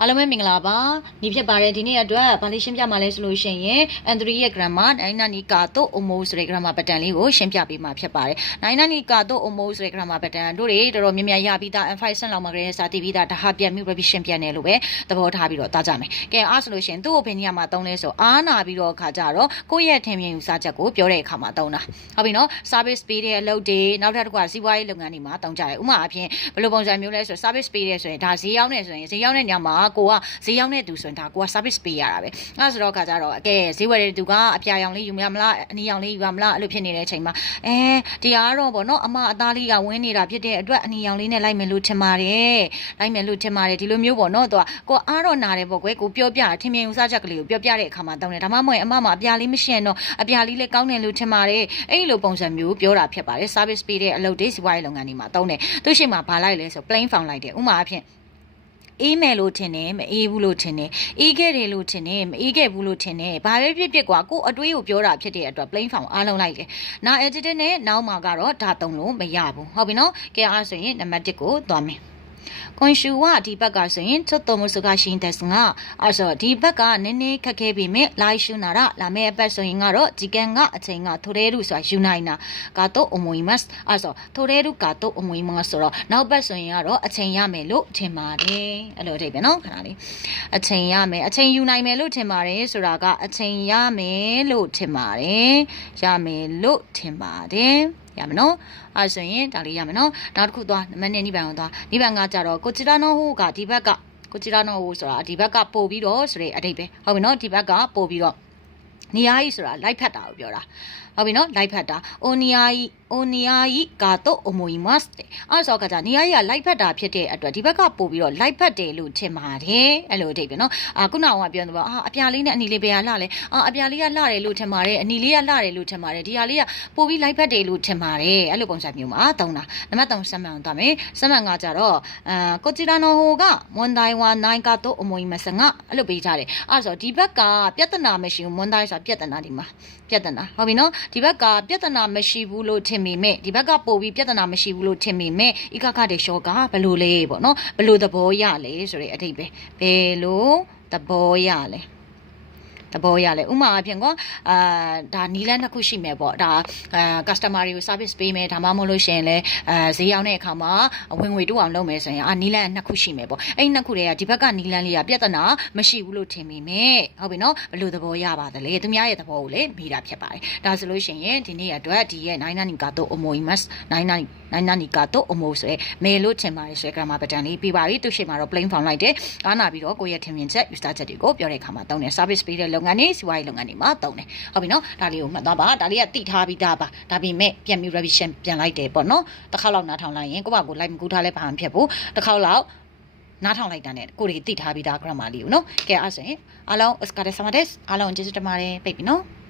အားလုံးပဲမင်္ဂလာပါညီဖြစ်ပါတယ်ဒီနေ့အတွက်ဗာလေးရှင်းပြမှာလဲဆိုလို့ရှိရင် N3 ရဲ့ grammar နိုင်နာနီကာတို့ omo ဆိုတဲ့ grammar pattern လေးကိုရှင်းပြပေးမှာဖြစ်ပါတယ်နိုင်နာနီကာတို့ omo ဆိုတဲ့ grammar pattern တို့တွေတော်တော်များများရပြီးသား N5 ဆင့်လောက်မှာကလေးစာတည်ပြီးသားဒါဟာပြန်ပြီး revision ပြန်နေလို့ပဲသဘောထားပြီးတော့တားကြမယ်ကဲအားဆိုလို့ရှိရင်သူ့ opinion မှာတုံးလဲဆိုအားနာပြီးတော့ခါကြတော့ကိုယ့်ရဲ့ထင်မြင်ယူဆချက်ကိုပြောတဲ့အခါမှာတုံးတာဟုတ်ပြီနော် service ပေးတဲ့အလုပ်တွေနောက်ထပ်တစ်ခုကစီးပွားရေးလုပ်ငန်းတွေမှာတုံးကြတယ်ဥပမာအဖြစ်ဘယ်လိုပုံစံမျိုးလဲဆို service ပေးတဲ့ဆိုရင်ဒါဈေးရောက်နေဆိုရင်ဈေးရောက်တဲ့ညမှာကိုကဈေးရောက်တဲ့သူဆိုရင်ဒါကိုက service ပေးရတာပဲအဲဆိုတော့ခါကြတော့အကဲဈေးဝယ်တဲ့သူကအပြာရောင်လေးယူမလားမလားအနီရောင်လေးယူရမလားအဲ့လိုဖြစ်နေတဲ့အချိန်မှာအဲတရားတော့ဗောနော်အမအသားလေးကဝင်းနေတာဖြစ်တဲ့အတွက်အနီရောင်လေးနဲ့လိုက်မယ်လို့ထင်ပါတယ်လိုက်မယ်လို့ထင်ပါတယ်ဒီလိုမျိုးဗောနော်သူကကိုအားတော့နာတယ်ဗောကွယ်ကိုပြောပြထင်မြင်ဥစားချက်ကလေးကိုပြောပြတဲ့အခါမှာတောင်းတယ်ဒါမှမဟုတ်ရင်အမမအပြာလေးမရှိရင်တော့အပြာလေးလည်းကောင်းတယ်လို့ထင်ပါတယ်အဲ့လိုပုံစံမျိုးပြောတာဖြစ်ပါတယ် service ပေးတဲ့အလုပ်တွေစီးပွားရေးလုပ်ငန်းတွေမှာတောင်းတယ်သူရှိမှဘာလိုက်လဲဆို plain found လိုက်တယ်ဥပမာအဖြစ် အေးမယ်လို့ထင်တယ်မအေးဘူးလို့ထင်တယ်အေးခဲ့တယ်လို့ထင်တယ်မအေးခဲ့ဘူးလို့ထင်တယ်ဘာပဲဖြစ်ဖြစ်ကွာကို့အတွေးကိုပြောတာဖြစ်တဲ့အတွက် plain form အားလုံးလိုက်တယ်။နောက် edited နဲ့နောက်မှာကတော့ဒါသုံးလို့မရဘူး။ဟုတ်ပြီနော်။ကဲအားဆိုရင်နံပါတ်1ကိုသွားမယ်။ ကွန်ရှူဝဒီဘက်ကဆိုရင်ချက်တော်မှုစုကရှိတဲ့စငါအဲ့ဆိုဒီဘက်ကနည်းနည်းခက်ခဲပြီမြင်လိုက်ရှူနာရလာမယ့်အပတ်ဆိုရင်ကတော့ဒီကန်ကအချိန်ကထိုရဲလူဆိုတာယူနိုင်တာကတော့အမွေမတ်အဲ့ဆိုထိုရဲလူကတော့အမွေမတ်ဆိုတော့နောက်ပတ်ဆိုရင်ကတော့အချိန်ရမယ်လို့ထင်ပါတယ်အဲ့လိုအထိပ်ပဲနော်ခဏလေးအချိန်ရမယ်အချိန်ယူနိုင်မယ်လို့ထင်ပါတယ်ဆိုတာကအချိန်ရမယ်လို့ထင်ပါတယ်ရမယ်လို့ထင်ပါတယ် ရမယ်နော်အဲဆိုရင်ဒါလေးရမယ်နော်နောက်တစ်ခုသွားနံပါတ်1နိဗ္ဗာန်ကိုသွားနိဗ္ဗာန်ကကြတော့ကိုချီရာနိုဟိုကဒီဘက်ကကိုချီရာနိုဟိုဆိုတာဒီဘက်ကပို့ပြီးတော့ဆိုတဲ့အတိတ်ပဲဟုတ်ပြီနော်ဒီဘက်ကပို့ပြီးတော့နေရာကြီးဆိုတာလိုက်ဖက်တာကိုပြောတာ ဟုတ်ပြီနော်လိုက်ဖက်တာအိုနီယာကြီးအိုနီယာကြီးကတော့အမွီမတ်တဲ့အဲဆိုကကြနေရာကြီးကလိုက်ဖက်တာဖြစ်တဲ့အတွက်ဒီဘက်ကပို့ပြီးတော့လိုက်ဖက်တယ်လို့ထင်ပါတယ်အဲ့လိုအတိတ်ပဲနော်အာခုနကပြောတော့အာအပြာလေးနဲ့အနီလေးပဲကလှလဲအာအပြာလေးကလှတယ်လို့ထင်ပါတယ်အနီလေးကလှတယ်လို့ထင်ပါတယ်ဒီဟာလေးကပို့ပြီးလိုက်ဖက်တယ်လို့ထင်ပါတယ်အဲ့လိုပုံစံမျိုးမှာသုံးတာနံပါတ်3ဆက်မှန်သွားမယ်ဆက်မှန်ကကြတော့အာကိုချီရာနိုဟိုကမွန်ဒိုင်ဝါနိုင်ကတော့အမွီမစငါအဲ့လိုပေးထားတယ်အဲဆိုဒီဘက်ကပြဿနာမရှိဘူးမွန်ဒိုင်ဆိုတာပြဿနာဒီမှာပြဿနာဟုတ်ပြီနော်ဒီဘက်ကပြဿနာမရှိဘူးလို့ထင်မိမဲ့ဒီဘက်ကပို့ပြီးပြဿနာမရှိဘူးလို့ထင်မိမဲ့ဤကခတဲ့ရှော့ကဘယ်လိုလဲပေါ့နော်ဘယ်လိုသဘောရလဲဆိုတဲ့အထိပ္ပယ်ဘယ်လိုသဘောရလဲ သဘောရလဲဥမာအဖြစ်ကွာအာဒါနီလန်းတစ်ခုရှိမယ်ပေါ့ဒါအာ customer တွေကို service ပေးမယ်ဒါမှမဟုတ်လို့ရှိရင်လည်းအာဈေးရောက်တဲ့အခါမှာဝင်ငွေတိုးအောင်လုပ်မယ်ဆိုရင်အာနီလန်းနှစ်ခုရှိမယ်ပေါ့အဲ့ဒီနှစ်ခုတည်းကဒီဘက်ကနီလန်းလေးကပြဿနာမရှိဘူးလို့ထင်မိမယ်ဟုတ်ပြီနော်ဘယ်လိုသဘောရပါသလဲသူများရဲ့သဘောကိုလည်းမေးတာဖြစ်ပါတယ်ဒါဆိုလို့ရှိရင်ဒီနေ့အတွက်ဒီရဲ့9နာနီကတော့ omoimas 9နာနီ9နာနီကတော့ omo ဆိုရဲမေလို့ထင်ပါတယ်ဆိုရဲ grammar pattern လေးပြပါပြီသူရှိမှာတော့ plain form လိုက်တယ်အားနာပြီးတော့ကိုယ့်ရဲ့ထင်မြင်ချက် user ချက်တွေကိုပြောတဲ့အခါမှာတုံးတယ် service ပေးတဲ့လုပ်ငန်းတွေစီးပွားရေးလုပ်ငန်းတွေမှာတုံးတယ်ဟုတ်ပြီနော်ဒါလေးကိုမှတ်သွားပါဒါလေးကတိထားပြီးသားပါဒါပေမဲ့ပြန်ပြီး revision ပြန်လိုက်တယ်ပေါ့နော်တစ်ခါလောက်နားထောင်လိုက်ရင်ကိုယ့်ဘာကိုလိုက်မကူထားလဲဘာမှဖြစ်ဘူးတစ်ခါလောက်နားထောင်လိုက်တာနဲ့ကိုယ်တွေတိထားပြီးသား grammar လေးကိုနော်ကဲအဲ့ဆိုရင်အားလုံး Oscar de Samades အားလုံးကျေးဇူးတင်ပါတယ်ပြပြီနော်